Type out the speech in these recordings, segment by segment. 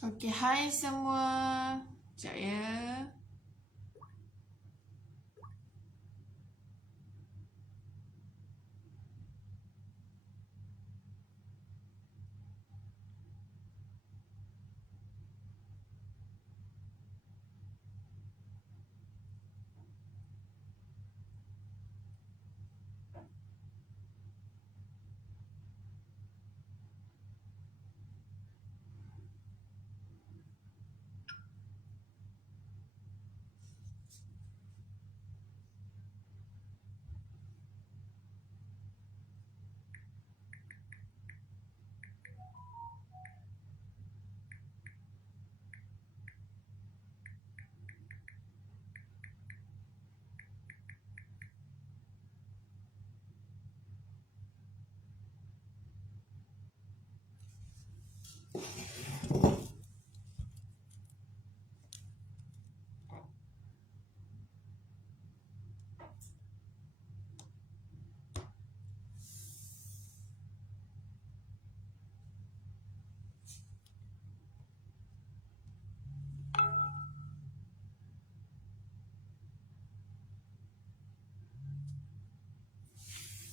Okey, hai semua. Sekejap ya.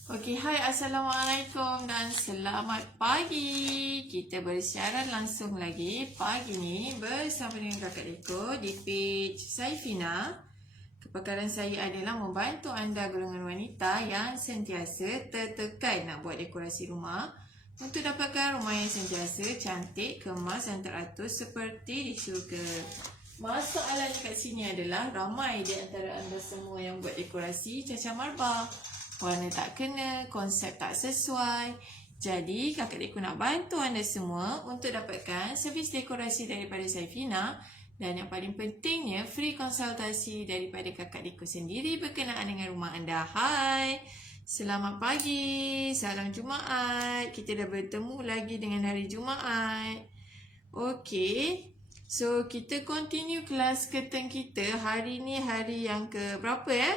Okey, hai, Assalamualaikum dan selamat pagi. Kita bersiaran langsung lagi pagi ni bersama dengan Kakak Deko di page Saifina. Kepakaran saya adalah membantu anda golongan wanita yang sentiasa tertekan nak buat dekorasi rumah untuk dapatkan rumah yang sentiasa cantik, kemas dan teratur seperti di syurga. Masalah dekat sini adalah ramai di antara anda semua yang buat dekorasi cacar marbah. Warna tak kena, konsep tak sesuai. Jadi, Kakak Deko nak bantu anda semua untuk dapatkan servis dekorasi daripada Saifina. Dan yang paling pentingnya, free konsultasi daripada Kakak Deko sendiri berkenaan dengan rumah anda. Hai, selamat pagi, salam Jumaat. Kita dah bertemu lagi dengan hari Jumaat. Okey, so kita continue kelas curtain kita. Hari ni hari yang ke berapa ya?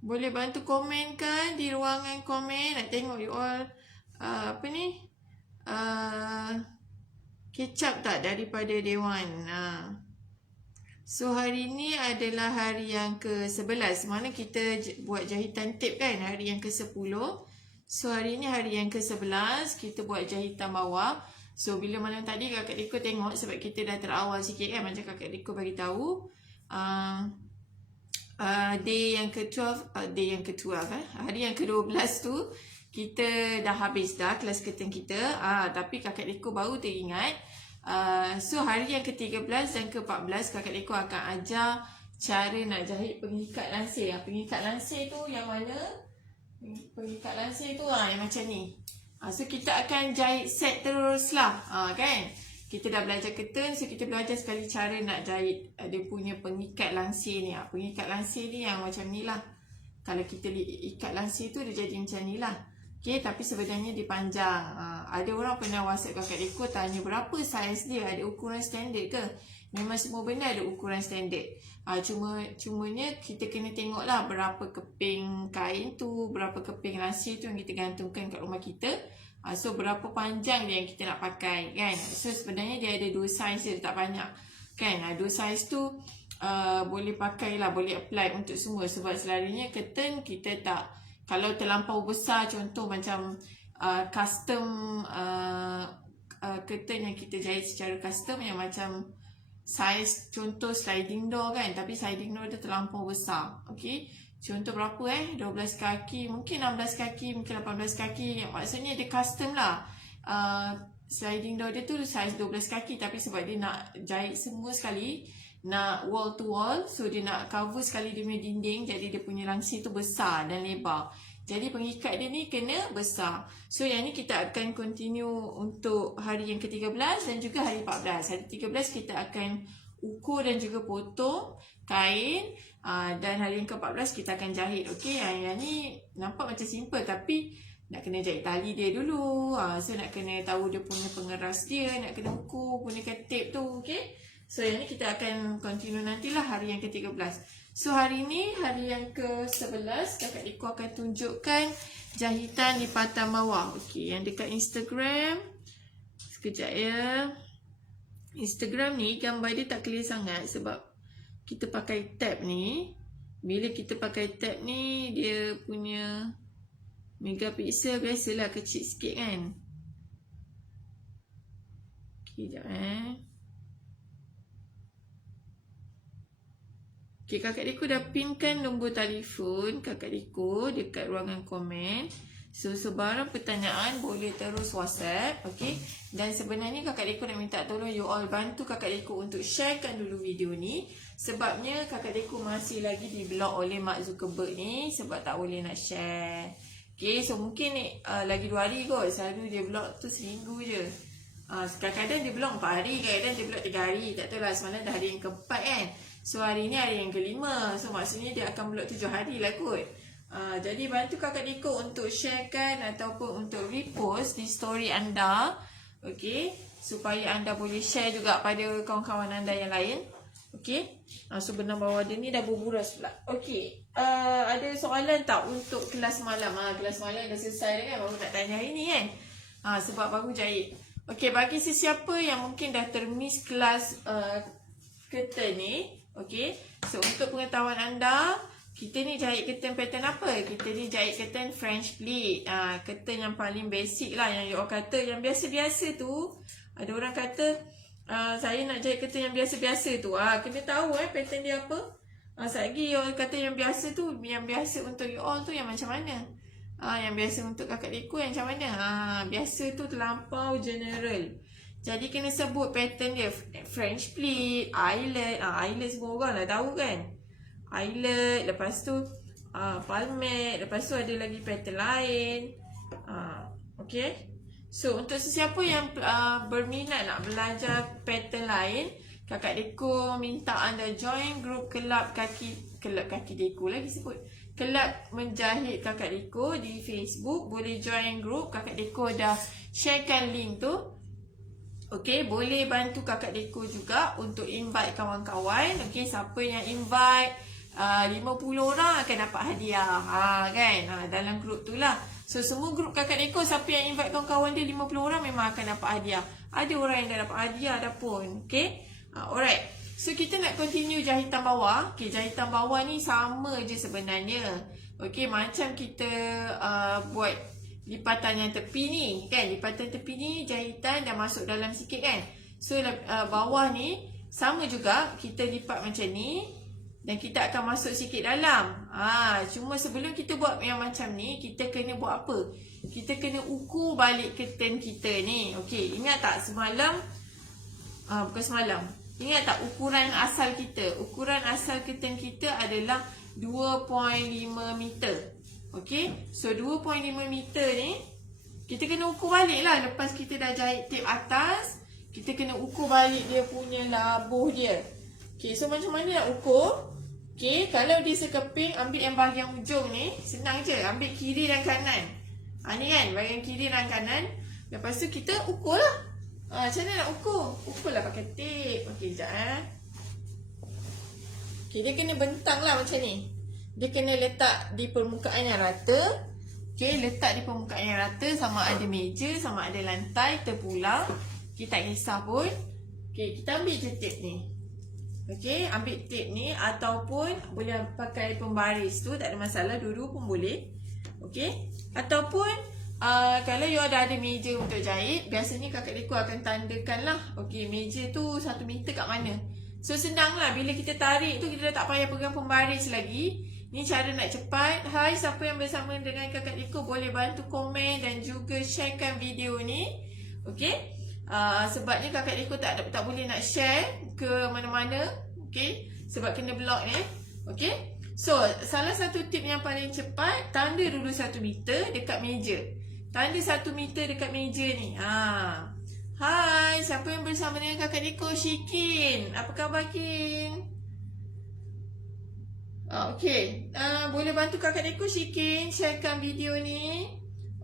Boleh bantu komen kan di ruangan komen. Nak tengok you all kecap tak daripada Dewan. So hari ni adalah hari yang ke-11. Mana kita buat jahitan tip kan, hari yang ke-10. So hari ni hari yang ke-11. Kita buat jahitan bawah. So bila malam tadi Kakak Deko tengok, sebab kita dah terawal sikit kan, macam Kakak Deko bagi tahu, day yang ke-12, hari yang ke-12 tu kita dah habis dah kelas curtain kita. Tapi Kakak Deko baru teringat. So hari yang ke-13 dan ke-14 Kakak Deko akan ajar cara nak jahit pengikat lansir. Pengikat lansir tu yang mana? Pengikat lansir tu yang macam ni. So kita akan jahit set terus lah, kan? Kita dah belajar curtain, so kita belajar sekali cara nak jahit dia punya pengikat lansir ni. Pengikat lansir ni yang macam ni lah. Kalau kita ikat lansir tu dia jadi macam ni lah. Okay, tapi sebenarnya dia panjang. Ada orang pernah WhatsApp Kakak Deko tanya berapa saiz dia, ada ukuran standard ke? Memang semua benda ada ukuran standard. Cumanya kita kena tengok lah berapa keping kain tu, berapa keping lansir tu yang kita gantungkan kat rumah kita. So berapa panjang dia yang kita nak pakai kan. So sebenarnya dia ada dua saiz dia, tak banyak kan. Dua saiz tu boleh pakai lah, boleh apply untuk semua. Sebab selalunya curtain kita tak, kalau terlampau besar, contoh macam custom curtain yang kita jahit secara custom, yang macam saiz contoh sliding door kan, tapi sliding door dia terlampau besar. Okay, contoh berapa 12 kaki, mungkin 16 kaki, mungkin 18 kaki. Maksudnya dia custom lah. Sliding door dia tu saiz 12 kaki, tapi sebab dia nak jahit semua sekali, nak wall to wall, so dia nak cover sekali dia punya dinding, jadi dia punya langsir tu besar dan lebar. Jadi pengikat dia ni kena besar. So yang ni kita akan continue untuk hari yang ke-13 dan juga hari 14. Hari 13 kita akan ukur dan juga potong kain. Dan hari yang ke-14 kita akan jahit. Okey, yang ni nampak macam simple tapi nak kena jahit tali dia dulu. So nak kena tahu dia punya pengeras dia, nak kena ukur, gunakan tape tu. Okey. So yang ni kita akan continue nantilah hari yang ke-13. So hari ni hari yang ke-11 kakak Diko akan tunjukkan jahitan lipatan bawah. Okey, yang dekat Instagram. Sekejap ya. Instagram ni gambar dia tak clear sangat sebab kita pakai tab ni. Bila kita pakai tab ni, dia punya megapiksel biasalah kecil sikit kan. Okay, sekejap Okay, kakak Diko dah pinkan nombor telefon kakak Diko dekat ruangan komen. So, sebarang pertanyaan boleh terus WhatsApp. Okay. Dan sebenarnya kakak Diko nak minta tolong you all bantu kakak Diko untuk sharekan dulu video ni. Sebabnya kakak Diko masih lagi di-block oleh Mark Zuckerberg ni. Sebab tak boleh nak share. Okay. So, mungkin ni lagi 2 hari kot. Selalu dia block tu seminggu je. Kadang-kadang dia block 4 hari. Kadang-kadang dia block 3 hari. Tak tahu lah, semalam dah hari yang ke-4 kan. So, hari ni hari yang ke-5. So, maksudnya dia akan block 7 hari lah kot. Jadi bantu kakak Diko untuk sharekan ataupun untuk repost di story anda. Okay. Supaya anda boleh share juga pada kawan-kawan anda yang lain. Okay. So benang bawah dia ni dah berburas pula. Okay. Ada soalan tak untuk kelas malam? Kelas malam dah selesai kan? Baru nak tanya hari ni kan? Sebab baru jahit. Okay. Bagi sesiapa yang mungkin dah termiss kelas curtain ni. Okay. So untuk pengetahuan anda, kita ni jahit curtain pattern apa? Kita ni jahit curtain French pleat. Curtain yang paling basic lah. Yang you kata yang biasa-biasa tu. Ada orang kata saya nak jahit curtain yang biasa-biasa tu. Kena tahu pattern dia apa. Lagi you kata yang biasa tu. Yang biasa untuk you all tu yang macam mana? Yang biasa untuk kakak Diko yang macam mana? Biasa tu terlampau general. Jadi kena sebut pattern dia. French pleat, eyelet. Eyelet semua orang dah tahu kan? Eyelet, lepas tu palmet, lepas tu ada lagi pattern lain. Okay. So untuk sesiapa yang berminat nak belajar pattern lain, kakak Diko minta anda join grup kelab kaki Diko lagi sebut. Kelab menjahit kakak Diko di Facebook. Boleh join grup. Kakak Diko dah sharekan link tu. Okay, boleh bantu kakak Diko juga untuk invite kawan-kawan. Okay, siapa yang invite 50 orang akan dapat hadiah. Kan? Dalam grup tu lah. So semua grup kakak Diko, siapa yang invite kawan-kawan dia 50 orang memang akan dapat hadiah. Ada orang yang dah dapat hadiah dah pun. Okay. Alright. So kita nak continue jahitan bawah. Okay, jahitan bawah ni sama je sebenarnya. Okay, macam kita buat lipatan yang tepi ni. Kan? Lipatan tepi ni jahitan dah masuk dalam sikit kan. So bawah ni sama juga. Kita lipat macam ni. Dan kita akan masuk sikit dalam. Cuma sebelum kita buat yang macam ni, kita kena buat apa? Kita kena ukur balik curtain kita ni. Okey, ingat tak semalam? Bukan semalam. Ingat tak ukuran asal kita? Ukuran asal curtain kita adalah 2.5 meter. Okey, so 2.5 meter ni, kita kena ukur balik lah. Lepas kita dah jahit tip atas, kita kena ukur balik dia punya labuh dia. Okey, so macam mana nak ukur? Okey, kalau dia sekeping, ambil yang bahagian ujung ni. Senang je, ambil kiri dan kanan. Ni kan, bahagian kiri dan kanan. Lepas tu kita ukur lah. Macam mana nak ukur? Ukur lah pakai tip. Okey, sekejap Okey, dia kena bentang lah macam ni. Dia kena letak di permukaan yang rata. Okey, letak di permukaan yang rata. Sama ada meja, sama ada lantai, terpulang. Kita tak kisah pun. Okey, kita ambil je tip ni. Okey, ambil tip ni ataupun boleh pakai pembaris tu, tak ada masalah, dua-dua pun boleh. Okey, ataupun kalau you dah ada meja untuk jahit, biasanya kakak Diko akan tandakan lah. Okey, meja tu 1 meter kat mana. So senang lah, bila kita tarik tu kita dah tak payah pegang pembaris lagi. Ni cara nak cepat. Hai, siapa yang bersama dengan kakak Diko boleh bantu komen dan juga sharekan video ni. Okey. Sebabnya kakak Diko tak boleh nak share ke mana-mana. Okay, sebab kena block ni. Okay, so salah satu tip yang paling cepat, tanda dulu 1 meter dekat meja. Tanda 1 meter dekat meja ni. Hai, siapa yang bersama dengan kakak Deko? Shikin. Apa khabar, Kin? Okey, boleh bantu kakak Deko, Shikin, sharekan video ni.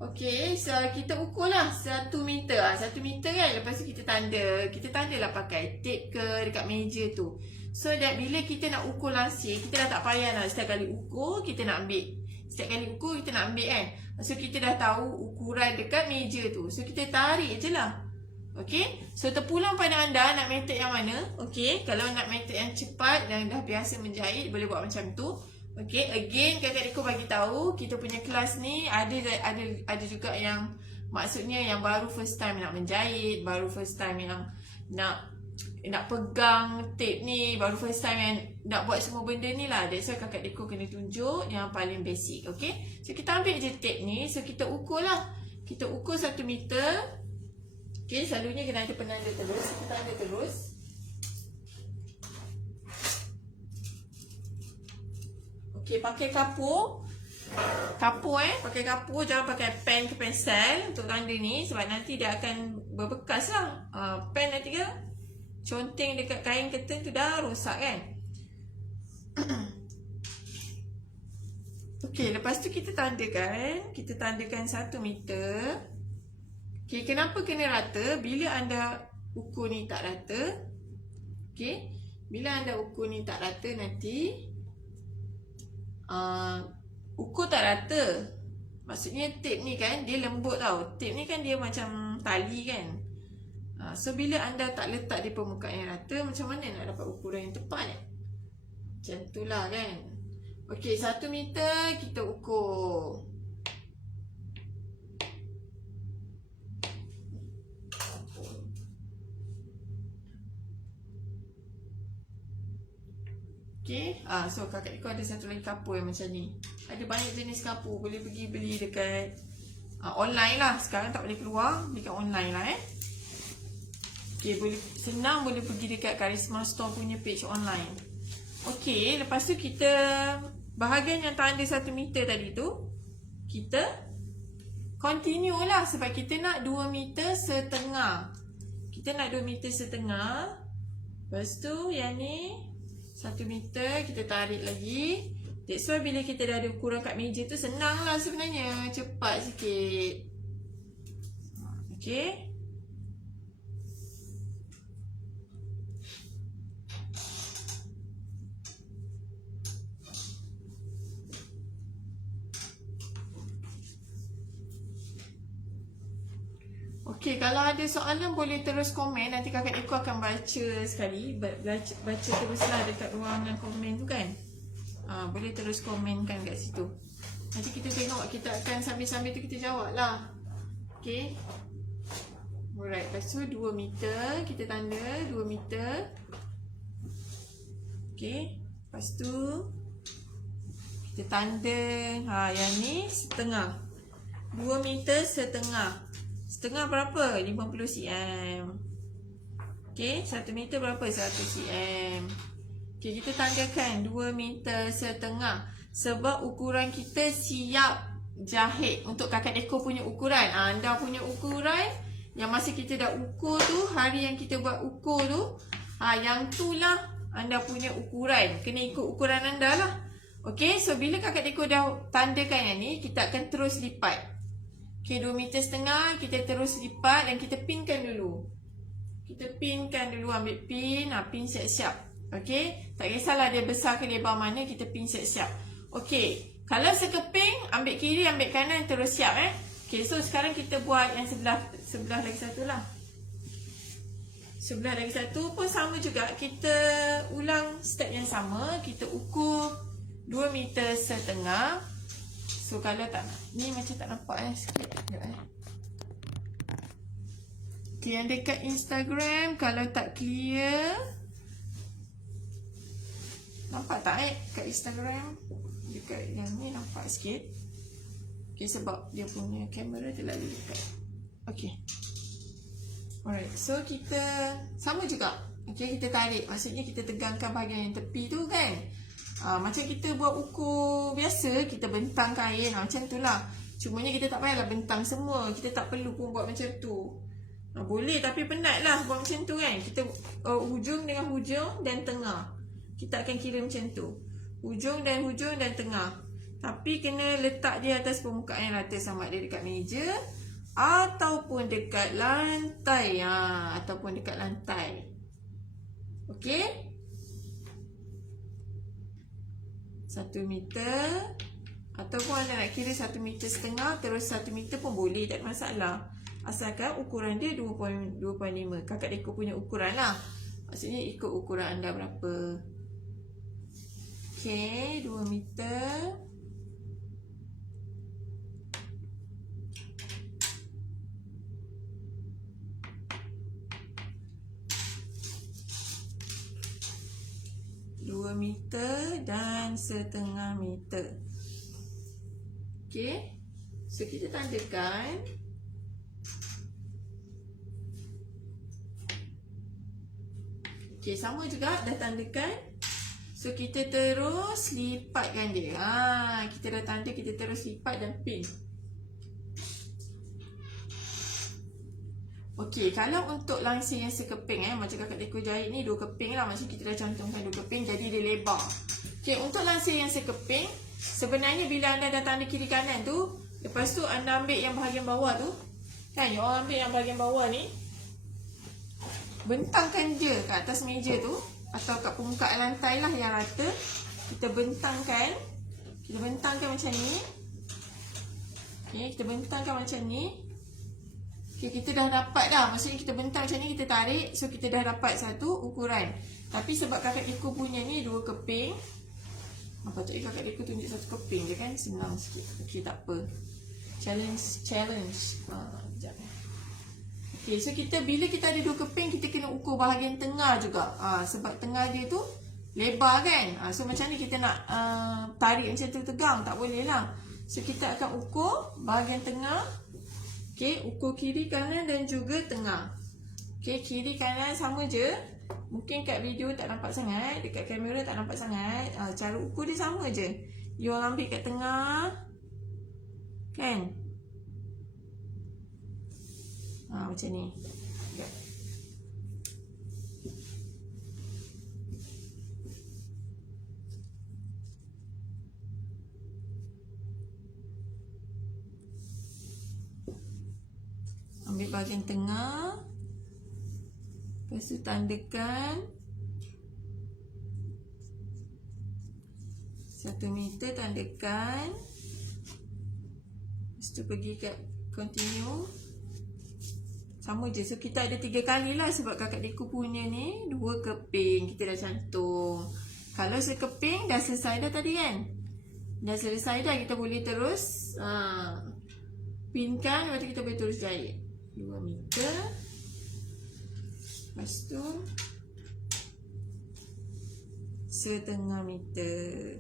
Okey, so kita ukur lah 1 meter. 1 meter kan, lepas tu kita tanda. Kita tanda lah pakai tape ke dekat meja tu. So that bila kita nak ukur langsir, kita dah tak payah lah setiap kali ukur kita nak ambil. Setiap kali ukur kita nak ambil kan. So kita dah tahu ukuran dekat meja tu. So kita tarik je lah. Okey, so terpulang pada anda nak method yang mana. Okey, kalau nak method yang cepat dan dah biasa menjahit, boleh buat macam tu. Okey, again kakak Deko bagi tahu kita punya kelas ni ada juga yang maksudnya yang baru first time nak menjahit, baru first time yang nak pegang tape ni, baru first time yang nak buat semua benda ni lah. That's why kakak Deko kena tunjuk yang paling basic. Okey, so kita ambil je tape ni. So kita ukur lah. Kita ukur 1 meter. Okey, selalunya kena ada penanda terus. Kita tanda terus. Okey, pakai kapur. Kapur pakai kapur. Jangan pakai pen ke pensel untuk tanda ni. Sebab nanti dia akan berbekas lah. Pen nanti ke conteng dekat kain curtain tu dah rosak kan. Okey, lepas tu kita tandakan. Kita tandakan 1 meter. Okey, kenapa kena rata? Bila anda ukur ni tak rata. Okey, bila anda ukur ni tak rata nanti ukur tak rata. Maksudnya tape ni kan dia lembut tau. Tape ni kan dia macam tali kan. So bila anda tak letak di permukaan yang rata, macam mana nak dapat ukuran yang tepat? Macam tu lah kan. Okey, 1 meter kita ukur. Okey, so kakak Deko ada satu lagi kapur yang macam ni. Ada banyak jenis kapur, boleh pergi beli dekat online lah. Sekarang tak boleh keluar, beli kat online lah Okey, senang boleh pergi dekat Karisma Store punya page online. Okey, lepas tu kita bahagian yang tanda 1 meter tadi tu kita continue lah sebab kita nak 2 meter setengah. Kita nak 2 meter setengah. Lepas tu yang ni 1 meter kita tarik lagi. That's why bila kita dah ada ukuran kat meja tu senang lah sebenarnya. Cepat sikit. Okay. Okay, kalau ada soalan boleh terus komen. Nanti kakak Deko akan baca sekali. Baca teruslah dekat ruangan komen tu kan. Boleh terus komenkan kat situ. Nanti kita tengok, kita akan sambil-sambil tu kita jawab lah. Okay. Alright, lepas tu 2 meter. Kita tanda 2 meter. Okay. Lepas tu kita tanda yang ni setengah. 2 meter setengah. Setengah berapa? 50 cm. Okey, 1 meter berapa? 100 cm. Okey, kita tandakan 2 meter setengah. Sebab ukuran kita siap jahit untuk kakak Deko punya ukuran. Anda punya ukuran yang masa kita dah ukur tu, hari yang kita buat ukur tu, yang tu lah anda punya ukuran. Kena ikut ukuran anda lah. Okey, so bila kakak Deko dah tandakan yang ni, kita akan terus lipat. Okay, 2 meter setengah, kita terus lipat dan kita pinkan dulu. Kita pinkan dulu, ambil pin, pin siap-siap. Okay, tak kisahlah dia besar ke lebar mana, kita pin siap-siap. Okay, kalau sekeping, ambil kiri, ambil kanan, terus siap Okay, so sekarang kita buat yang sebelah lagi satu lah. Sebelah lagi satu pun sama juga, kita ulang step yang sama. Kita ukur 2 meter setengah. So kalau tak, ni macam tak nampak sikit. Okay, yang dekat Instagram kalau tak clear, nampak tak kat Instagram? Dekat yang ni nampak sikit. Okay, sebab dia punya kamera terlalu dekat. Okay. Alright, so kita sama juga. Okay, kita tarik. Maksudnya kita tegangkan bahagian yang tepi tu kan. Macam kita buat ukur biasa, kita bentang kain macam tu lah. Cumanya kita tak payahlah bentang semua. Kita tak perlu pun buat macam tu. Boleh tapi penat lah buat macam tu kan. Kita hujung dengan hujung dan tengah. Kita akan kira macam tu. Hujung dan tengah. Tapi kena letak dia atas permukaan yang rata, sama ada dekat meja ataupun dekat lantai. Ataupun dekat lantai. Okey? 1 meter. Ataupun anda nak kira 1,5 meter terus 1 meter pun boleh, tak ada masalah. Asalkan ukuran dia 2.5. Kakak Deko punya ukuran lah. Maksudnya ikut ukuran anda berapa. Okey, 2 meter. Meter dan 1/2 meter. Okey. So kita tandakan. Okey, sama juga dah tandakan. So kita terus lipatkan dia. Kita dah tanda, kita terus lipat dan pin. Okey, kalau untuk langsir yang sekeping macam kakak Deko jahit ni 2 keping lah. Macam kita dah cantumkan 2 keping, jadi dia lebar. Okey, untuk langsir yang sekeping, sebenarnya bila anda dah tanda kiri kanan tu, lepas tu anda ambil yang bahagian bawah tu. Kan, orang ambil yang bahagian bawah ni, bentangkan je kat atas meja tu atau kat permukaan lantai lah yang rata. Kita bentangkan. Kita bentangkan macam ni. Okey, kita bentangkan macam ni. Okay, kita dah dapat dah. Maksudnya kita bentang macam ni, kita tarik. So kita dah dapat satu ukuran. Tapi sebab kakak Deko punya ni 2 keping, patutnya kakak Deko tunjuk 1 keping je kan. Senang sikit. Okay, tak apa. Challenge. Sekejap. Okay, so bila kita ada 2 keping, kita kena ukur bahagian tengah juga. Sebab tengah dia tu lebar kan. So macam ni kita nak tarik macam tu tegang. Tak boleh lah. So kita akan ukur bahagian tengah. Okey, ukur kiri, kanan dan juga tengah. Okey, kiri, kanan sama je. Mungkin kat video tak nampak sangat, dekat kamera tak nampak sangat. Cara ukur dia sama je. You orang ambil kat tengah. Kan? Macam ni. Okay. Ambil bahagian tengah. Lepas tu tandakan 1 meter, tandakan. Lepas tu pergi kat continue. Sama je. So kita ada 3 kali lah. Sebab kakak Deko punya ni 2 keping. Kita dah cantum. Kalau sekeping dah selesai dah tadi kan. Dah selesai dah. Kita boleh terus pinkan. Lepas tu kita boleh terus jahit 2 meter. Lepas tu 1/2 meter.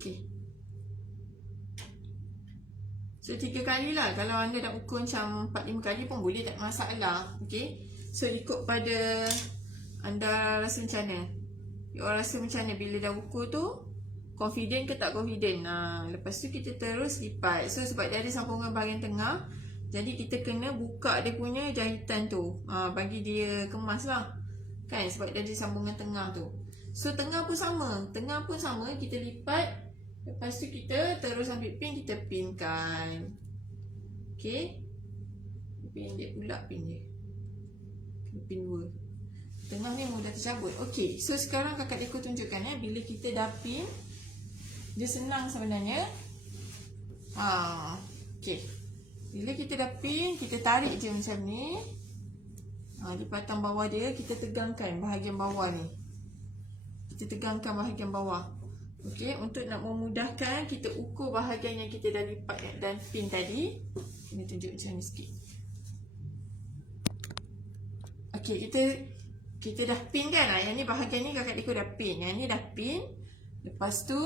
Okay. So 3 kali lah. Kalau anda nak ukur macam 4-5 kali pun boleh, tak masalah. Okay. So ikut pada anda rasa macam mana. Orang rasa macam mana bila dah ukur tu, confident ke tak confident. Lepas tu kita terus lipat. So sebab dia ada sambungan bahagian tengah, jadi kita kena buka dia punya jahitan tu, bagi dia kemas lah. Kan, sebab dia ada sambungan tengah tu. So tengah pun sama. Tengah pun sama, kita lipat. Lepas tu kita terus ambil pin, kita pinkan. Okay. Pin dia pula, pin dia. Pin 2. Tengah ni mudah tercabut. Okey, so sekarang kakak Deko tunjukkan bila kita dah pin, dia senang sebenarnya. Okey. Bila kita dah pin, kita tarik je macam ni. Lipatan bawah dia kita tegangkan bahagian bawah ni. Kita tegangkan bahagian bawah. Okey, untuk nak memudahkan kita ukur bahagian yang kita dah lipat dan pin tadi. Kena tunjuk macam ni sikit. Okey, kita dah pin kan. Yang ni bahagian ni kakak Deko dah pin. Yang ni dah pin. Lepas tu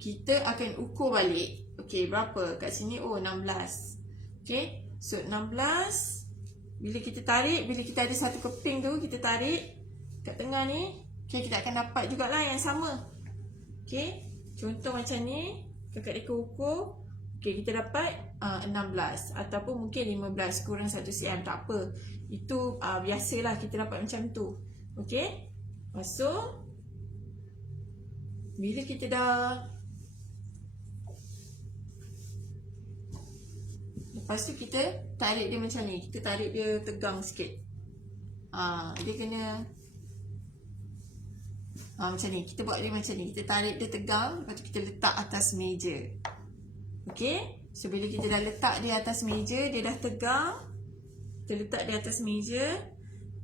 kita akan ukur balik. Okey, berapa? Kat sini 16. Okey. So 16. Bila kita tarik, bila kita ada 1 keping tu, kita tarik. kat tengah ni. Okay, kita akan dapat jugalah yang sama. Okay, contoh macam ni. Kakak Rika ukur. Okay, kita dapat 16 ataupun mungkin 15 kurang 1 cm. Tak apa. Itu biasalah kita dapat macam tu. Okay. So, bila kita dah, lepas tu kita tarik dia macam ni. Kita tarik dia tegang sikit. Dia kena macam ni. Kita buat dia macam ni. Kita tarik dia tegang. Lepas tu kita letak atas meja. Okay. So, bila kita dah letak dia atas meja, dia dah tegang. Kita letak dia atas meja.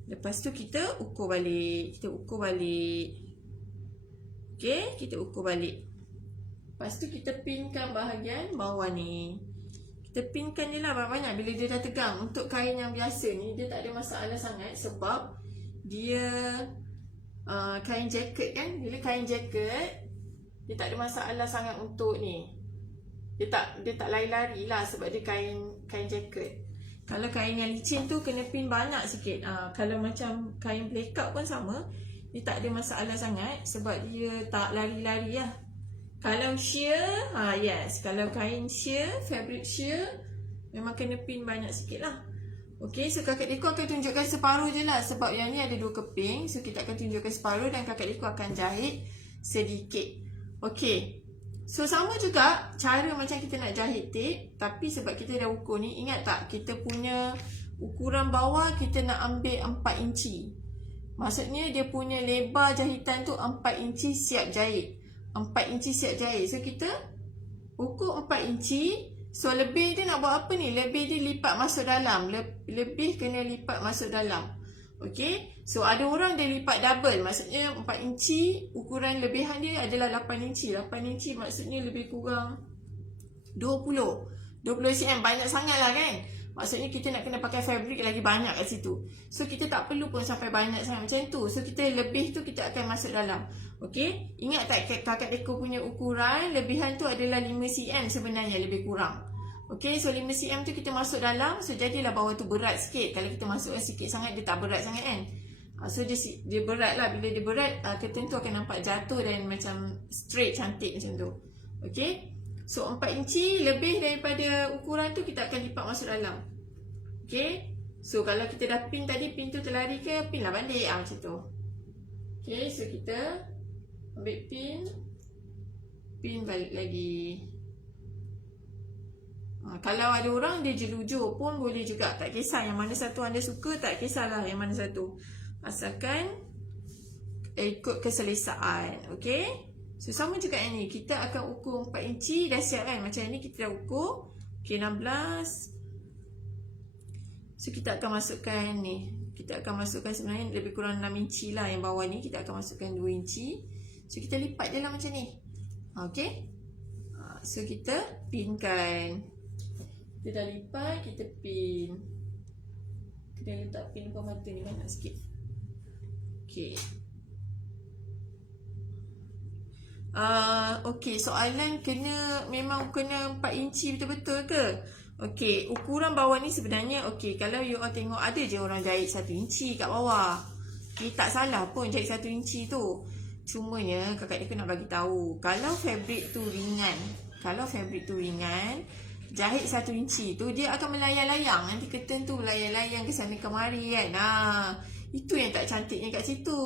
Lepas tu kita ukur balik. Kita ukur balik. Okay. Kita ukur balik. Lepas tu kita pinkan bahagian bawah ni. Kita pinkan je lah banyak-banyak bila dia dah tegang. Untuk kain yang biasa ni, dia tak ada masalah sangat. Sebab dia kain jaket kan. Bila kain jaket, dia tak ada masalah sangat untuk ni. Dia tak lari-lari lah sebab dia kain jaket. Kalau kain yang licin tu kena pin banyak sikit. Kalau macam kain blackout pun sama. Dia tak ada masalah sangat sebab dia tak lari-lari lah. Kalau sheer, yes. Kalau kain sheer, fabric sheer, memang kena pin banyak sikit lah. Okay, so Kakak Rika akan tunjukkan separuh je lah. Sebab yang ni ada 2 keping. So kita akan tunjukkan separuh dan Kakak Rika akan jahit sedikit. Okay. So sama juga cara macam kita nak jahit tape. Tapi sebab kita dah ukur ni, ingat tak? Kita punya ukuran bawah kita nak ambil 4 inci. Maksudnya dia punya lebar jahitan tu 4 inci siap jahit. 4 inci siap jahit. So kita ukur 4 inci. So lebih dia nak buat apa ni? Lebih dia lipat masuk dalam. Lebih kena lipat masuk dalam. Okay. So ada orang dia lipat double. Maksudnya 4 inci. Ukuran lebihan dia adalah 8 inci. 8 inci maksudnya lebih kurang 20 cm. Banyak sangat lah kan. Maksudnya kita nak kena pakai fabric lagi banyak kat situ. So kita tak perlu pun sampai banyak sangat macam tu. So kita lebih tu kita akan masuk dalam. Okay. Ingat tak Kakak Rika punya ukuran lebihan tu adalah 5 cm sebenarnya lebih kurang. Okay. So 5 cm tu kita masuk dalam. So jadilah bawah tu berat sikit. Kalau kita masukkan sikit sangat dia tak berat sangat kan. So dia berat lah. Bila dia berat curtain tu akan nampak jatuh dan macam straight cantik macam tu. Okay. So 4 inci lebih daripada ukuran tu kita akan lipat masuk dalam. Okay. So kalau kita dah pin tadi, pin tu terlari ke, pin lah balik macam tu. Okay. So kita ambil pin balik lagi. Kalau ada orang dia jelujur pun boleh juga. Tak kisah yang mana satu anda suka, tak kisahlah yang mana satu. Asalkan ikut keselesaan. Okay. So sama juga yang ni. Kita akan ukur 4 inci. Dah siap kan. Macam ni kita dah ukur. Okay, 16. So kita akan masukkan ni. Kita akan masukkan sebenarnya lebih kurang 6 inci lah. Yang bawah ni kita akan masukkan 2 inci. So kita lipat je lah macam ni. Okay. So kita pinkan. Kita dah lipat. Kita pin. Kita letak pin depan mata ni banyak sikit. Okay. Okay, soalan memang kena 4 inci betul-betul ke? Okay, ukuran bawah ni sebenarnya okay, kalau you all tengok ada je orang jahit 1 inci kat bawah. Okay, tak salah pun jahit 1 inci tu. Cumanya Kakak Rika nak bagi tahu, kalau fabric tu ringan, jahit 1 inci tu dia akan melayang-layang. Nanti curtain tu melayang-layang ke sana kemari kan. Itu yang tak cantiknya kat situ.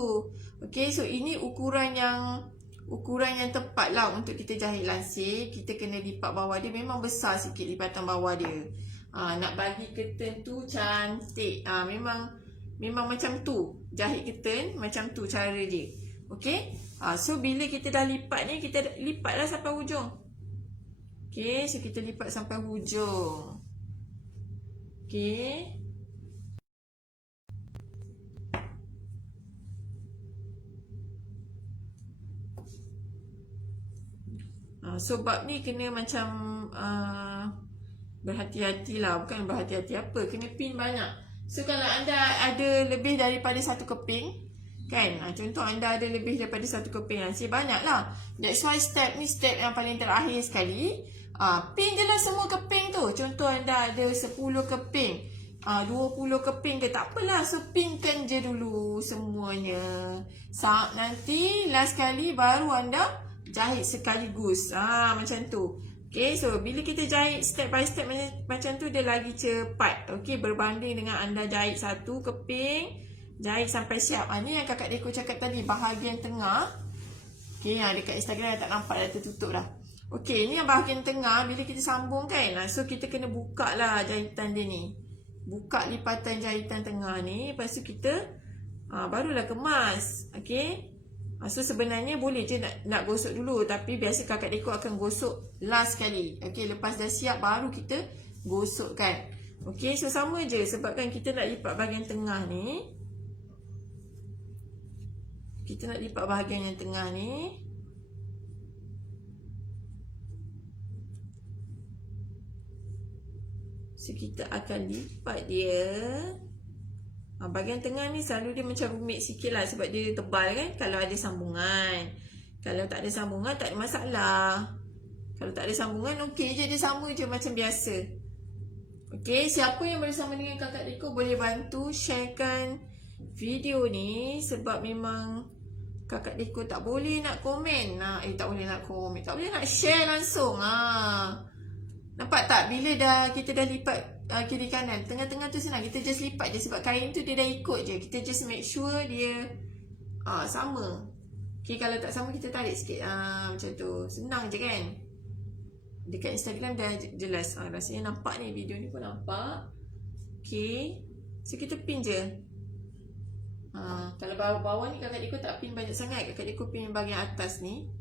Okay, so ini ukuran yang tepat lah untuk kita jahit lansir. Kita kena lipat bawah dia. Memang besar sikit lipatan bawah dia. Nak bagi curtain tu cantik. Memang macam tu. Jahit curtain macam tu cara dia. Okay. So bila kita dah lipat ni, kita lipatlah sampai hujung. Okay. So kita lipat sampai hujung. Okay. So bab ni kena macam berhati-hati lah. Bukan berhati-hati apa, kena pin banyak. So kalau anda ada lebih daripada 1 keping kan, contoh anda ada lebih daripada 1 keping lansir, banyak lah. That's why step ni step yang paling terakhir sekali. Pin je lah semua keping tu. Contoh anda ada 10 keping, 20 keping ke, tak apalah. So pinkan je dulu semuanya. Nanti last kali baru anda jahit sekaligus. Macam tu. Okay, so bila kita jahit step by step macam tu, dia lagi cepat. Okay, berbanding dengan anda jahit satu keping, jahit sampai siap. Ni yang kakak Deko cakap tadi, bahagian tengah. Okay, dekat Instagram dah tak nampak, dah tertutup dah. Okay, ni yang bahagian tengah. Bila kita sambung kan, so kita kena buka lah jahitan dia ni. Buka lipatan jahitan tengah ni. Lepas tu kita barulah kemas. Okay. So sebenarnya boleh je nak gosok dulu, tapi biasa kakak Deko akan gosok last kali. Okay, lepas dah siap baru kita gosokkan. Okay, so sama je sebabkan kita nak lipat bahagian tengah ni. Kita nak lipat bahagian yang tengah ni. So kita akan lipat dia. Bahagian tengah ni selalu dia macam rumit sikit lah, sebab dia tebal kan kalau ada sambungan. Kalau tak ada sambungan tak ada masalah. Kalau tak ada sambungan okey je, dia sama je macam biasa. Okey, siapa yang bersama dengan kakak Deko boleh bantu sharekan video ni, sebab memang kakak Deko tak boleh nak komen. Tak boleh nak komen, tak boleh nak share langsung. Nampak tak? Bila kita dah lipat kiri kanan, tengah-tengah tu senang. Kita just lipat je, sebab kain tu dia dah ikut je. Kita just make sure dia sama. Okay, kalau tak sama kita tarik sikit. Macam tu. Senang je kan? Dekat Instagram dah jelas. Rasanya nampak ni. Video ni pun nampak. Okay. So kita pin je. Kalau bawah-bawah ni kakak Deko tak pin banyak sangat. Kakak Deko pin bahagian atas ni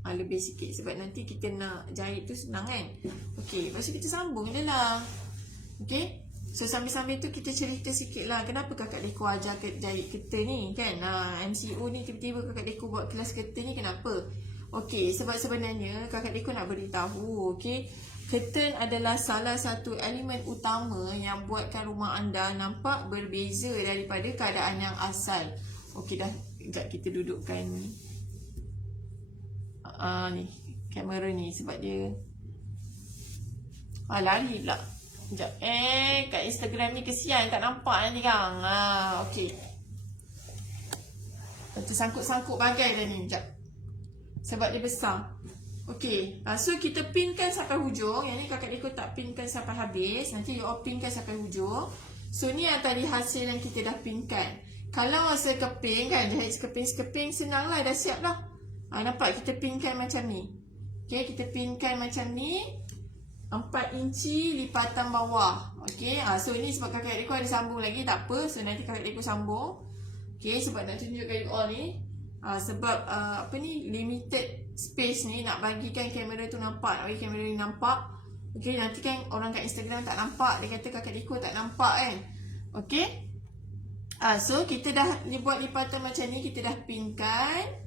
lebih sikit, sebab nanti kita nak jahit tu senang kan. Okay, lepas tu kita sambung je lah. Okay, so sambil-sambil tu kita cerita sikit lah kenapa kakak Deko ajar jahit curtain ni kan. MCO ni tiba-tiba kakak Deko buat kelas curtain ni, kenapa? Okay, sebab sebenarnya kakak Deko nak beritahu. Okay, curtain adalah salah satu elemen utama yang buatkan rumah anda nampak berbeza daripada keadaan yang asal. Okay dah, sekejap kita dudukkan ni kamera ni, sebab dia lari pula. Sekejap. Kat Instagram ni kesian tak nampak nanti kang. Okay. Tersangkut-sangkut bagai dah ni. Sekejap. Sebab dia besar. Okay. So kita pinkan sampai hujung. Yang ni kakak Deko tak pinkan sampai habis. Nanti you all pinkan sampai hujung. So ni yang tadi hasil yang kita dah pinkan. Kalau masa keping kan, jahit sekeping-sekeping senang lah, dah siap dah. Nampak kita pinkan macam ni. Okay, kita pinkan macam ni. 4 inci lipatan bawah. Okay, so ni sebab kakak Deko ada sambung lagi, tak apa. So nanti kakak Deko sambung. Okay, sebab nak tunjukkan you all ni. Sebab limited space ni, nak bagikan kamera tu nampak, nak bagi kamera ni nampak. Okay, nanti kan orang kat Instagram tak nampak, dia kata kakak Deko tak nampak kan. Okay. So kita dah buat lipatan macam ni, kita dah pinkan.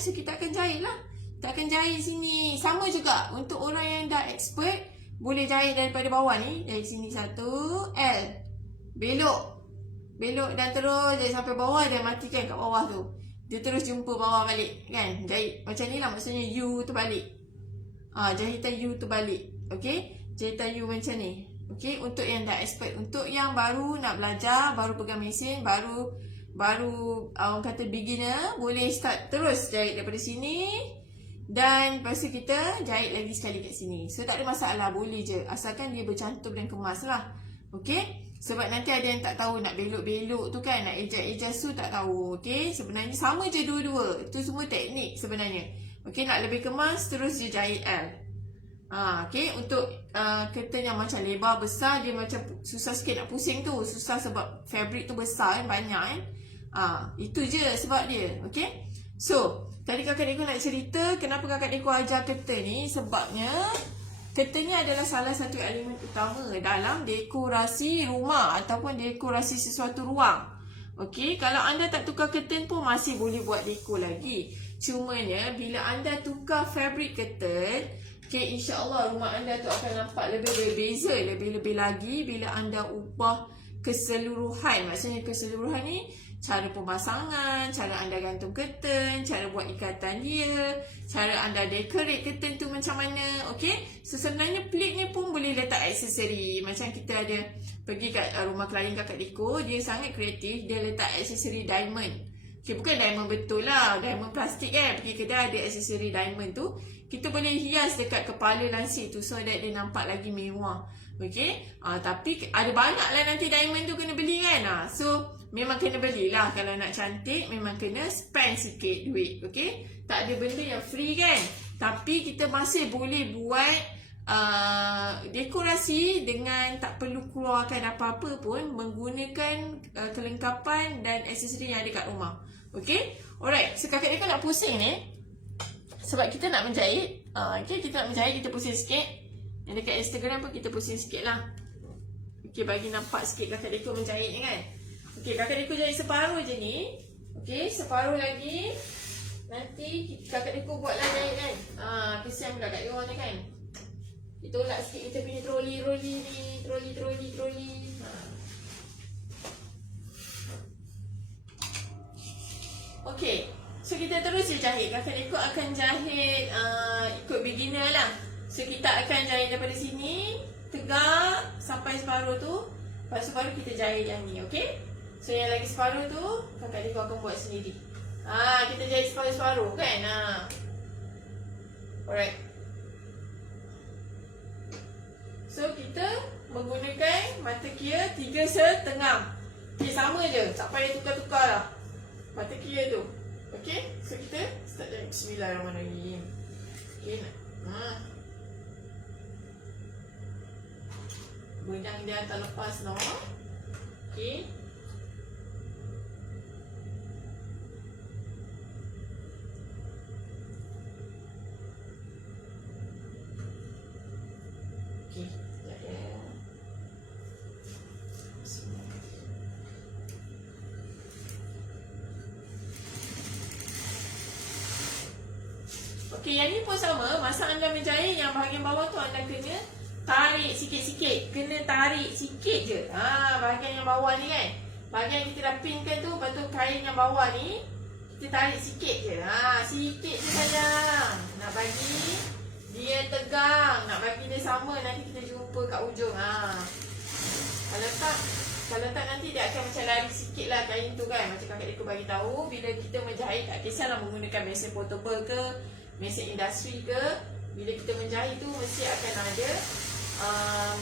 So kita akan jahit lah. Kita akan jahit sini. Sama juga untuk orang yang dah expert, boleh jahit daripada bawah ni. Jahit sini satu, L. Belok dan terus jahit sampai bawah, dan matikan kat bawah tu. Dia terus jumpa bawah balik kan. Jahit macam ni lah, maksudnya U tu balik. Jahitan U tu balik. Okay, jahitan U macam ni. Okay, untuk yang dah expert. Untuk yang baru nak belajar, baru pegang mesin, baru orang kata beginner, boleh start terus jahit daripada sini. Dan lepas tu kita jahit lagi sekali kat sini. So tak ada masalah, boleh je, asalkan dia bercantum dan kemas lah. Okay, sebab nanti ada yang tak tahu nak belok-belok tu kan, nak adjust tu tak tahu. Okay, sebenarnya sama je dua-dua. Itu semua teknik sebenarnya. Okay, nak lebih kemas terus je jahit L. Okay, untuk curtain yang macam lebar besar, dia macam susah sikit nak pusing tu. Susah sebab fabric tu besar kan, banyak kan. Itu je sebab dia. Okay, so tadi kakak Deko nak cerita kenapa kakak Deko ajar curtain ni. Sebabnya curtain ni adalah salah satu elemen utama dalam dekorasi rumah ataupun dekorasi sesuatu ruang. Okay, kalau anda tak tukar curtain pun masih boleh buat dekor lagi. Cumanya bila anda tukar fabric curtain, okay, insyaAllah rumah anda tu akan nampak lebih berbeza, lebih-lebih lagi bila anda ubah keseluruhan. Maksudnya keseluruhan ni, cara pemasangan, cara anda gantung curtain, cara buat ikatan dia, cara anda decorate curtain tu macam mana. Okay, so So sebenarnya pleat ni pun boleh letak aksesori. Macam kita ada pergi kat rumah klien kakak Deko, dia sangat kreatif, dia letak aksesori diamond. Okay, bukan diamond betul lah, diamond plastik kan. Pergi kedai ada aksesori diamond tu, kita boleh hias dekat kepala langsir tu so that dia nampak lagi mewah. Okay, tapi ada banyak lah nanti diamond tu kena beli kan. So memang kena belilah. Kalau nak cantik memang kena spend sikit duit. Okay, tak ada benda yang free kan. Tapi kita masih boleh buat dekorasi dengan tak perlu keluarkan apa-apa pun, menggunakan kelengkapan dan aksesori yang ada kat rumah. Okay, alright. So kakak Deko nak pusing ni sebab kita nak menjahit. Okay, kita nak menjahit, kita pusing sikit. Yang dekat Instagram pun kita pusing sikit lah. Okay, bagi nampak sikit kakak Deko menjahit ni kan. Okay, kakak Deko jahit separuh je ni. Okay, separuh lagi. Nanti kakak Deko buatlah jahit kan. Kesian pula kat luar ni kan. Kita tolak sikit kita punya troli ni. Troli. Okay, so kita terus je jahit. Kakak Deko akan jahit ikut beginner lah. So kita akan jahit daripada sini, tegak sampai separuh tu. Lepas tu baru kita jahit yang ni, okay. So yang lagi separuh tu kakak Deko akan buat sendiri. Kita jahit separuh-separuh kan. Alright. So kita menggunakan mata kira 3,5. Okay, sama je, tak payah tukar-tukar lah mata kira tu. Okay, so kita start jahit. Bismillahirrahmanirrahim. Okay, benang dia tak lepas no. Okay, okey, yang ni pun sama. Masa anda menjahit, yang bahagian bawah tu anda kena tarik sikit-sikit. Kena tarik sikit je. Bahagian yang bawah ni kan. Bahagian kita dah pinkan tu, lepas tu kain yang bawah ni kita tarik sikit je. Sikit je sayang. Nak bagi dia tegang, nak bagi dia sama, nanti kita jumpa kat ujung. Kalau tak nanti dia akan macam lari sikit lah kain tu kan. Macam kakak Deko bagi tahu, bila kita menjahit, tak kisahlah menggunakan mesin portable ke mesin industri ke, bila kita menjahit tu mesti akan ada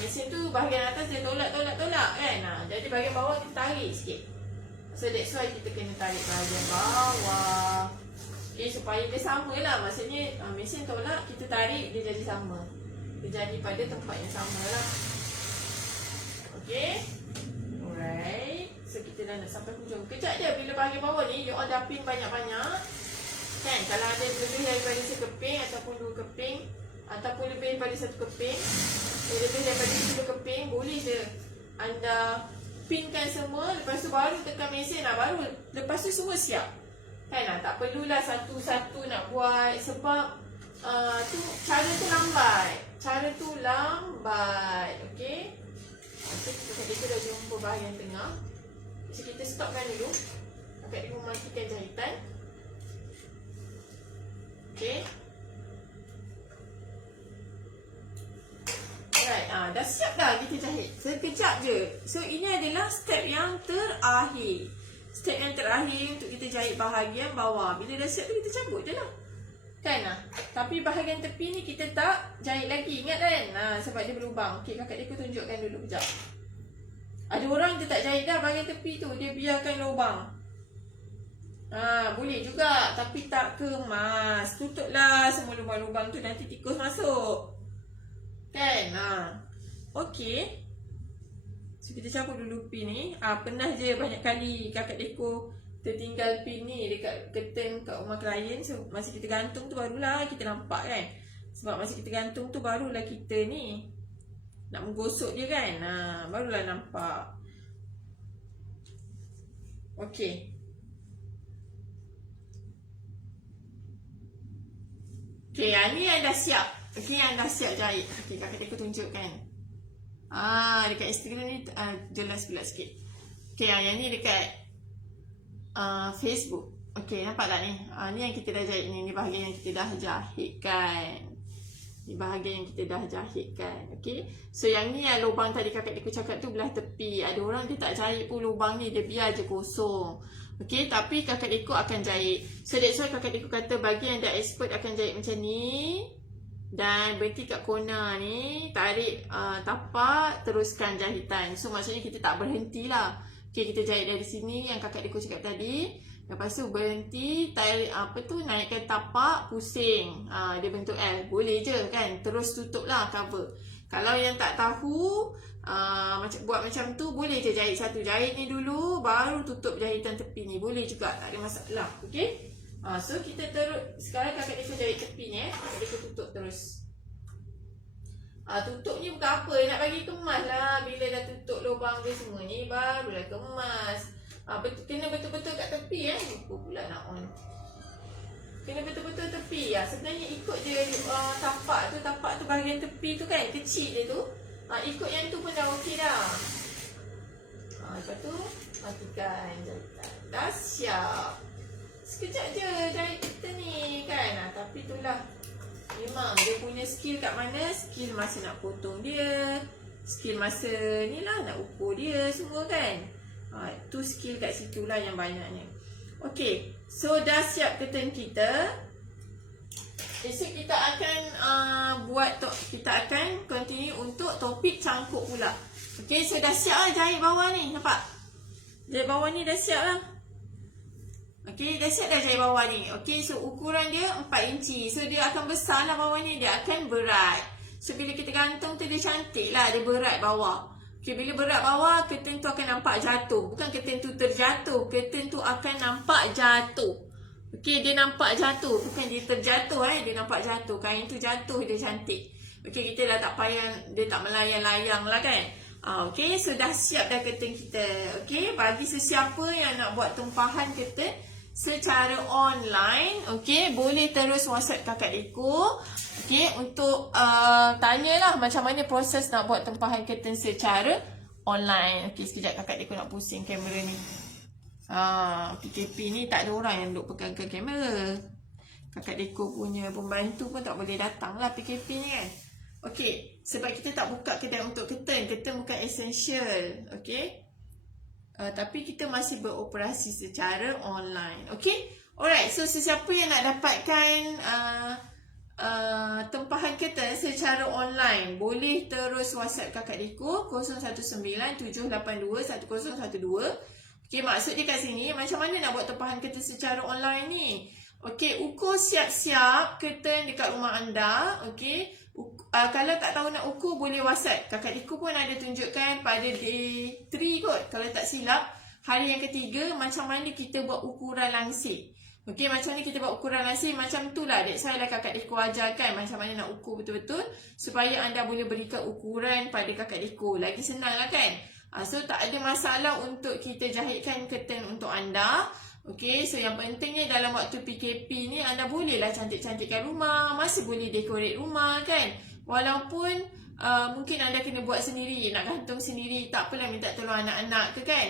mesin tu bahagian atas dia tolak kan. Jadi bahagian bawah kita tarik sikit. So that's why kita kena tarik bahagian bawah. Okay, supaya dia sama lah. Maksudnya mesin tolak, kita tarik, dia jadi sama. Dia jadi pada tempat yang sama lah. Okay, alright. So kita dah nak sampai hujung. Kejap je, bila bahagian bawah ni you all dah pin banyak-banyak kan. Kalau ada lebih daripada sekeping ataupun 2 keping, ataupun lebih daripada 1 keping, lebih daripada 10 keping, boleh je anda pinkan semua. Lepas tu baru tekan mesin lah. Baru lepas tu semua siap kan. Tak perlulah satu-satu nak buat. Sebab tu cara tu lambat. Okay, kakak Deko dah jumpa bahagian tengah. So kita stopkan dulu. Kakak Deko matikan jahitan. Okay, alright, dah siap dah kita jahit. Sekejap je. So ini adalah step yang terakhir. Step yang terakhir untuk kita jahit bahagian bawah. Bila dah siap tu kita cabut je lah kan. Tapi bahagian tepi ni kita tak jahit lagi. Ingat kan, sebab dia berlubang. Okay, kakak Deko tunjukkan dulu sekejap. Ada orang dia tak jahit dah bahagian tepi tu, dia biarkan lubang. Boleh juga, tapi tak kemas. Tutuplah semua lubang-lubang tu, nanti tikus masuk kan. Okey, so kita cabut dulu pin ni. Pernah je banyak kali kakak Deko tertinggal pin ni dekat curtain kat rumah klien. So masa kita gantung tu barulah kita nampak kan. Sebab masa kita gantung tu barulah kita ni nak menggosok je kan. Barulah nampak. Okey, okay, yang ni yang dah siap. Okay, yang dah siap jahit. Okay, kakak Deko tunjukkan. Dekat Instagram ni jelas pula sikit. Okay, yang ni dekat Facebook. Okay, nampak tak ni? Ni yang kita dah jahit ni. Ni bahagian yang kita dah jahitkan. Di bahagian yang kita dah jahitkan. Okay. So yang ni yang lubang tadi kakak Diko cakap tu belah tepi. Ada orang dia tak jahit pun lubang ni, dia biar je kosong. Okay, tapi kakak Diko akan jahit. So that's why kakak Diko kata bagi yang dah expert akan jahit macam ni. Dan berhenti kat corner ni, tarik tapak, teruskan jahitan. So maksudnya kita tak berhenti lah. Okay, kita jahit dari sini yang kakak Diko cakap tadi. Lepas tu berhenti, tarik naikkan tapak, pusing. Dia bentuk L. Boleh je kan? Terus tutup lah cover. Kalau yang tak tahu buat macam tu, boleh je jahit satu. Jahit ni dulu, baru tutup jahitan tepi ni. Boleh juga, tak ada masalah. Okay? So kita terus, sekarang kakak Diko jahit tepi ni. Kakak Diko tutup terus. Tutup ni bukan apa, nak bagi kemas lah. Bila dah tutup lubang dia semua ni, barulah kemas. Kena betul-betul kat tepi lupa pula nak on. Kena betul-betul tepi sebenarnya ikut je tapak tu bahagian tepi tu kan, kecil dia tu. Ikut yang tu pun dah okey dah. Lepas tu matikan jahitan. Dah siap. Sekejap je jahit kita ni kan. Tapi itulah, memang dia punya skill kat mana. Skill masa nak potong dia, skill masa ni lah nak ukur dia semua kan. Tu skill kat situ lah yang banyaknya. Okay, so dah siap curtain kita. Esok kita akan kita akan continue untuk topik cangkuk pula. Okay, so dah siap lah jahit bawah ni. Nampak? Jahit bawah ni dah siap lah. Okay, dah siap dah jahit bawah ni. Okay, so ukuran dia 4 inci. So dia akan besar lah bawah ni. Dia akan berat. So bila kita gantung tu dia cantik lah. Dia berat bawah. Okay, bila berat bawah, curtain tu akan nampak jatuh. Bukan curtain tu terjatuh. Curtain tu akan nampak jatuh. Okay, dia nampak jatuh. Bukan dia terjatuh dia nampak jatuh. Kain tu jatuh, dia cantik. Okay, kita dah tak payah, dia tak melayang-layang lah kan. Okay, so dah siap dah curtain kita. Okay, bagi sesiapa yang nak buat tempahan curtain secara online, okay, boleh terus WhatsApp kakak Diko. Okay, untuk tanyalah macam mana proses nak buat tempahan curtain secara online. Okay, sekejap kakak Diko nak pusing kamera ni. PKP ni tak ada orang yang duduk pegangkan kamera. Kakak Diko punya pembantu pun tak boleh datang lah PKP ni kan. Okay, sebab kita tak buka kedai untuk curtain. Curtain bukan essential. Okay, tapi kita masih beroperasi secara online. Okay, alright, so sesiapa yang nak dapatkan tempahan curtain secara online, boleh terus WhatsApp kakak Diko 0197821012. Okay, maksud dia kat sini macam mana nak buat tempahan curtain secara online ni. Okay, ukur siap-siap curtain dekat rumah anda. Okay, kalau tak tahu nak ukur, boleh WhatsApp. Kakak Diko pun ada tunjukkan pada day 3 kot, kalau tak silap. Hari yang ketiga, macam mana kita buat ukuran langsir. Okay, macam ni kita buat ukuran langsir. Macam tu lah, saya lah kakak Diko ajarkan macam mana nak ukur betul-betul, supaya anda boleh berikan ukuran pada kakak Diko. Lagi senang lah kan. So tak ada masalah untuk kita jahitkan curtain untuk anda. Okay, so yang pentingnya dalam waktu PKP ni, anda bolehlah cantik-cantikkan rumah. Masih boleh decorate rumah kan. Walaupun mungkin anda kena buat sendiri, nak gantung sendiri, tak apalah, minta tolong anak-anak ke kan.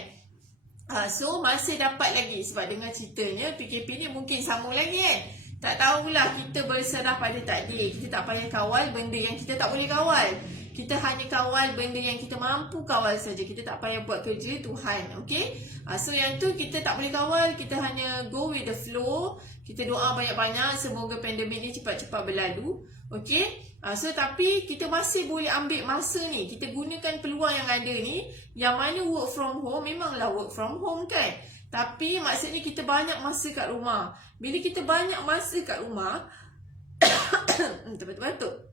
So masih dapat lagi. Sebab dengar ceritanya PKP ni mungkin sambung lagi kan. Tak tahulah, kita berserah pada takdir. Kita tak payah kawal benda yang kita tak boleh kawal. Kita hanya kawal benda yang kita mampu kawal saja. Kita tak payah buat kerja Tuhan. Okay, so yang tu kita tak boleh kawal. Kita hanya go with the flow. Kita doa banyak-banyak semoga pandemik ni cepat-cepat berlalu. Okay, so tapi kita masih boleh ambil masa ni. Kita gunakan peluang yang ada ni. Yang mana work from home, memanglah work from home kan. Tapi maksudnya kita banyak masa kat rumah. Bila kita banyak masa kat rumah betul-betul.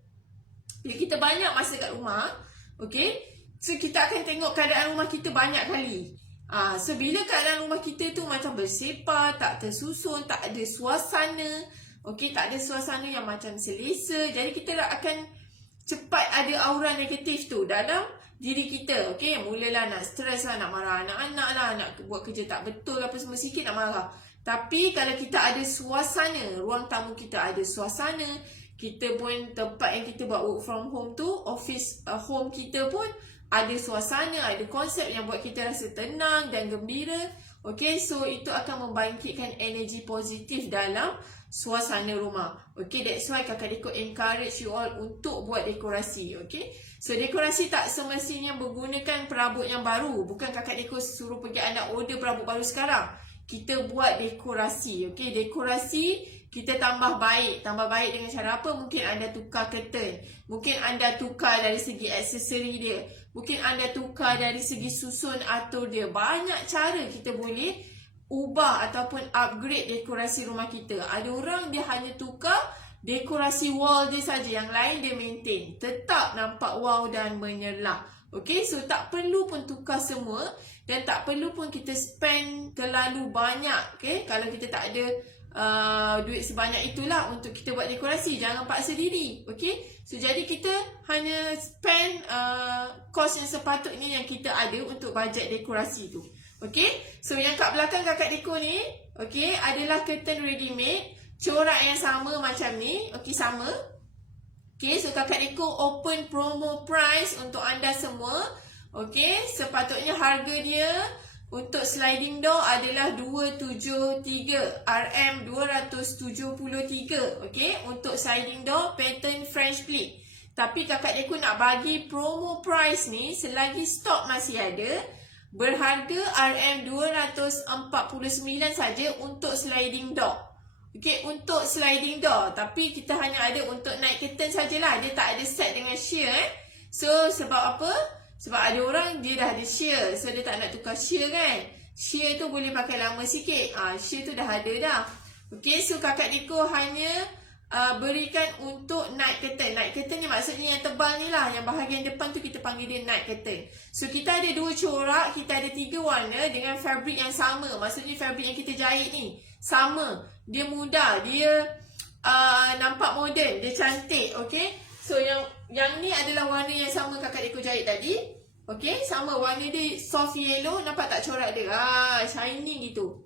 Bila kita banyak masa kat rumah, okay, so kita akan tengok keadaan rumah kita banyak kali. So bila keadaan rumah kita tu macam bersepah, tak tersusun, tak ada suasana, okay, tak ada suasana yang macam selesa, jadi kita akan cepat ada aura negatif tu dalam diri kita. Okay, mulalah nak stres lah, nak marah anak-anak lah, nak buat kerja tak betul apa semua, sikit nak marah. Tapi kalau kita ada suasana, ruang tamu kita ada suasana, kita pun tempat yang kita buat work from home tu, office home kita pun ada suasana, ada konsep yang buat kita rasa tenang dan gembira. Okay, so itu akan membangkitkan energi positif dalam suasana rumah. Okay, that's why kakak Diko encourage you all untuk buat dekorasi. Okay, so dekorasi tak semestinya menggunakan perabot yang baru. Bukan kakak Diko suruh pergi anda order perabot baru sekarang. Kita buat dekorasi. Okay, dekorasi kita tambah baik. Tambah baik dengan cara apa? Mungkin anda tukar curtain. Mungkin anda tukar dari segi aksesori dia. Mungkin anda tukar dari segi susun atur dia. Banyak cara kita boleh ubah ataupun upgrade dekorasi rumah kita. Ada orang dia hanya tukar dekorasi wall dia saja. Yang lain dia maintain. Tetap nampak wow dan menyerlah. Okay, so tak perlu pun tukar semua. Dan tak perlu pun kita spend terlalu banyak. Okay, kalau kita tak ada duit sebanyak itulah untuk kita buat dekorasi. Jangan paksa diri. Okay, so jadi kita hanya spend cost yang sepatutnya yang kita ada untuk bajet dekorasi tu. Okay, so yang kat belakang kakak Diko ni, okay, adalah curtain ready made, corak yang sama macam ni. Okay, sama. Okay, so kakak Diko open promo price untuk anda semua. Okay, sepatutnya harga dia untuk sliding door adalah 273 RM273. Okay, untuk sliding door pattern French split. Tapi kakak Diko nak bagi promo price ni selagi stok masih ada, berharga RM249 saja untuk sliding door. Okay, untuk sliding door. Tapi kita hanya ada untuk naik curtain sajalah. Dia tak ada set dengan shear. So sebab apa? Sebab ada orang dia dah ada shear. So dia tak nak tukar shear kan. Shear tu boleh pakai lama sikit. Shear tu dah ada dah. Okay, so kakak Diko hanya berikan untuk night curtain. Night curtain ni maksudnya yang tebal ni lah. Yang bahagian depan tu kita panggil dia night curtain. So kita ada 2 corak. Kita ada 3 warna dengan fabric yang sama. Maksudnya fabric yang kita jahit ni sama. Dia mudah. Dia nampak moden. Dia cantik. Okay, so yang ni adalah warna yang sama kakak Diko jahit tadi. Okay, sama warna dia soft yellow. Nampak tak corak dia? Shining gitu.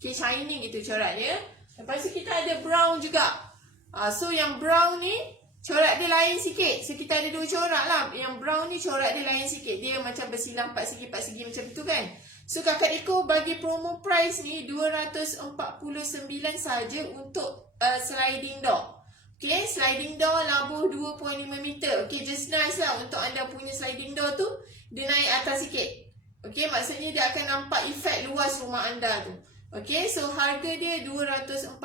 Okay, shining gitu corak dia. Lepas tu kita ada brown juga. So yang brown ni corak dia lain sikit. So kita ada 2 corak lah. Yang brown ni corak dia lain sikit. Dia macam bersilang 4 segi macam tu kan. So kakak Diko bagi promo price ni 249 saja untuk sliding door. Okay, sliding door labuh 2.5 meter. Okay, just nice lah untuk anda punya sliding door tu. Dia naik atas sikit. Okay, maksudnya dia akan nampak efek luas rumah anda tu. Okay, so harga dia 249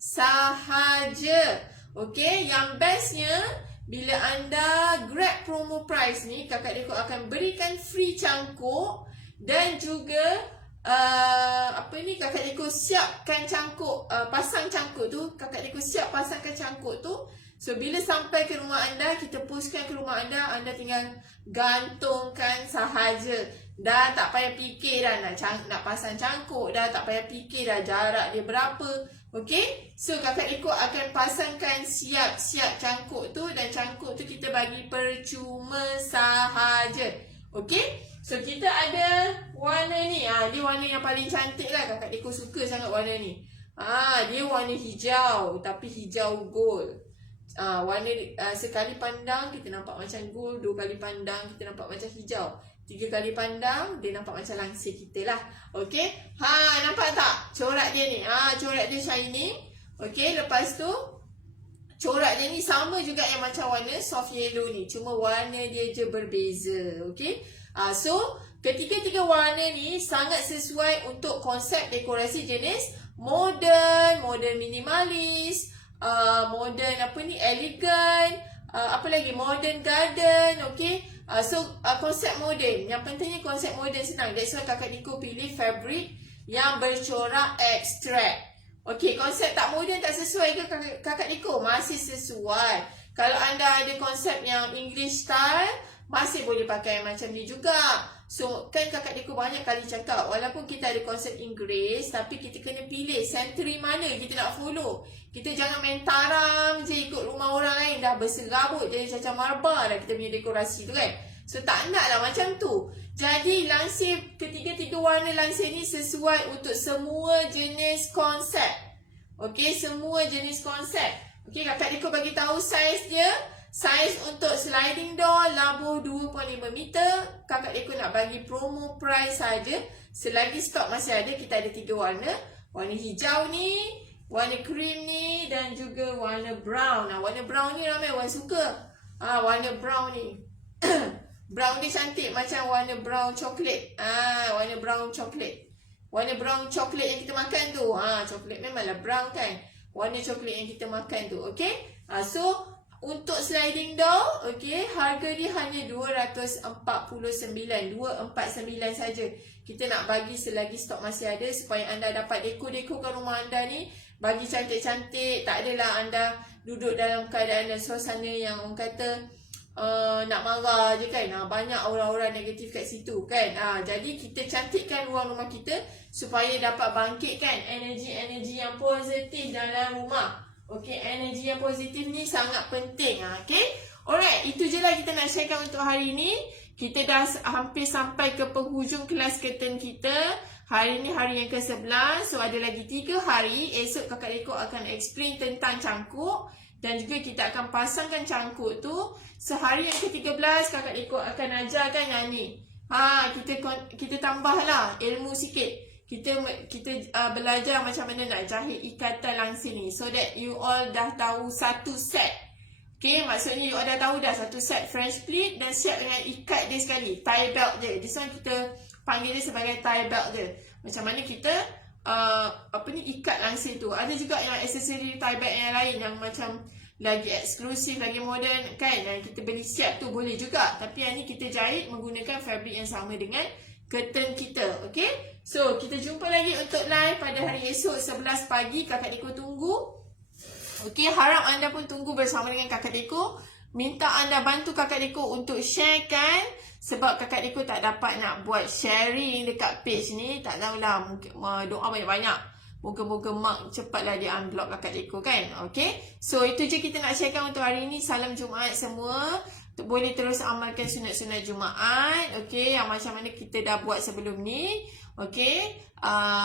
sahaja. Okay, yang bestnya bila anda grab promo price ni, kakak Diko akan berikan free cangkuk. Dan juga kakak Diko siapkan cangkuk, pasang cangkuk tu. Kakak Diko siap pasangkan cangkuk tu. So bila sampai ke rumah anda, kita postkan ke rumah anda, anda tinggal gantungkan sahaja. Dah tak payah fikir dah nak pasang cangkuk, dah tak payah fikir dah jarak dia berapa. Okay, so kakak Diko akan pasangkan siap-siap cangkuk tu. Dan cangkuk tu kita bagi percuma sahaja. Okay, so kita ada warna ni. Dia warna yang paling cantik lah. Kakak Diko suka sangat warna ni. Dia warna hijau, tapi hijau gold. Warna sekali pandang kita nampak macam gold, 2 kali pandang kita nampak macam hijau, 3 kali pandang dia nampak macam langsir kita lah. Okay, nampak tak corak dia ni? Corak dia shining. Okay, lepas tu corak dia ni sama juga yang macam warna soft yellow ni, cuma warna dia je berbeza. Okay, so ketiga-tiga warna ni sangat sesuai untuk konsep dekorasi jenis modern minimalis, modern elegan, apa lagi, modern garden. Okay, so konsep moden. Yang pentingnya konsep moden senang. That's why kakak Diko pilih fabric yang bercorak abstrak. Okay, konsep tak moden tak sesuai ke kakak Diko? Masih sesuai. Kalau anda ada konsep yang English style, masih boleh pakai macam ni juga. So kan kakak Diko banyak kali cakap, walaupun kita ada konsep Inggeris, tapi kita kena pilih century mana kita nak follow. Kita jangan main tarang je ikut rumah orang lain, dah berserabut jadi macam marbar dah kita punya dekorasi tu kan. So tak nak lah macam tu. Jadi lansir, ketiga-tiga warna lansir ni sesuai untuk semua jenis konsep. Okay, semua jenis konsep. Okay, kakak Diko bagi tahu saiz dia. Saiz untuk sliding door labuh 2.5 meter. Kakak Deko nak bagi promo price saja. Selagi stok masih ada, kita ada 3 warna. Warna hijau ni, warna cream ni dan juga warna brown. Warna brown ni ramai orang suka. Warna brown ni. Brown dia cantik macam warna brown coklat. Warna brown coklat. Warna brown coklat yang kita makan tu. Coklat memanglah brown kan. Warna coklat yang kita makan tu. Okay. So, untuk sliding door, okay, harga dia hanya 249 saja. Kita nak bagi selagi stok masih ada supaya anda dapat dekor-dekorkan rumah anda ni. Bagi cantik-cantik. Tak adalah anda duduk dalam keadaan dan suasana yang orang kata nak marah je kan. Banyak aura-aura negatif kat situ kan. Jadi kita cantikkan ruang rumah kita supaya dapat bangkitkan energi-energi yang positif dalam rumah. Okey, energi yang positif ni sangat penting. Okey. Alright, itu je lah kita nak sharekan untuk hari ni. Kita dah hampir sampai ke penghujung kelas curtain kita. Hari ni hari yang ke-11. So ada lagi 3 hari. Esok Kakak Deko akan explain tentang cangkuk. Dan juga kita akan pasangkan cangkuk tu. Sehari yang ke-13 Kakak Deko akan ajarkan yang ni. Kita tambahlah ilmu sikit. Kita belajar macam mana nak jahit ikatan langsir ni. So that you all dah tahu satu set. Okay, maksudnya you all dah tahu dah satu set French pleat dan siap dengan ikat dia sekali. Tie belt dia. This one kita panggil dia sebagai tie belt dia. Macam mana kita ikat langsir tu. Ada juga yang aksesori tie belt yang lain yang macam lagi eksklusif, lagi moden kan. Dan kita beli siap tu boleh juga. Tapi yang ni kita jahit menggunakan fabric yang sama dengan curtain kita. Okay. So kita jumpa lagi untuk live pada hari esok 11 pagi. Kakak Deko tunggu. Okay, harap anda pun tunggu bersama dengan Kakak Deko. Minta anda bantu Kakak Deko untuk sharekan. Sebab Kakak Deko tak dapat nak buat sharing dekat page ni. Tak tahulah, mungkin doa banyak-banyak. Moga-moga mak cepatlah dia unblock Kakak Deko kan. Okay. So itu je kita nak sharekan untuk hari ni. Salam Jumaat semua. Boleh terus amalkan sunat-sunat Jumaat. Okay, yang macam mana kita dah buat sebelum ni. Okay,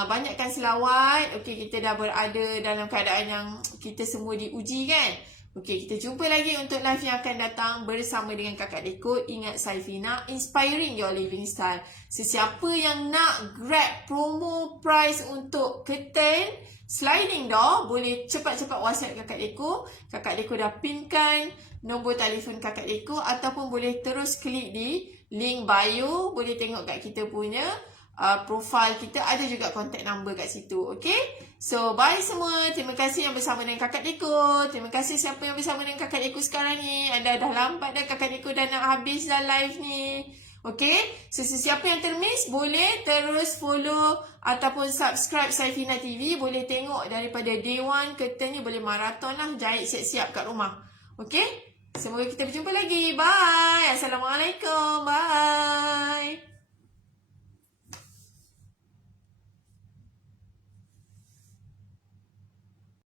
banyakkan selawat. Okay, kita dah berada dalam keadaan yang kita semua diuji kan. Okay, kita jumpa lagi untuk live yang akan datang bersama dengan Kakak Deko. Ingat, Saifina, inspiring your living style. Sesiapa yang nak grab promo price untuk curtain sliding door, boleh cepat-cepat WhatsApp Kakak Deko. Kakak Deko dah pinkan nombor telefon Kakak Deko, ataupun boleh terus klik di link bio. Boleh tengok kat kita punya profile kita, ada juga contact number kat situ. Okay, so bye semua. Terima kasih yang bersama dengan Kakak Deko. Terima kasih siapa yang bersama dengan Kakak Deko sekarang ni. Anda dah lambat dah, Kakak Deko dah nak habis dah live ni. Okay, so sesiapa yang termiss boleh terus follow ataupun subscribe Saifina TV. Boleh tengok daripada day 1 curtain ni, boleh maraton lah, jahit siap-siap kat rumah. Okay, semoga kita berjumpa lagi. Bye. Assalamualaikum. Bye.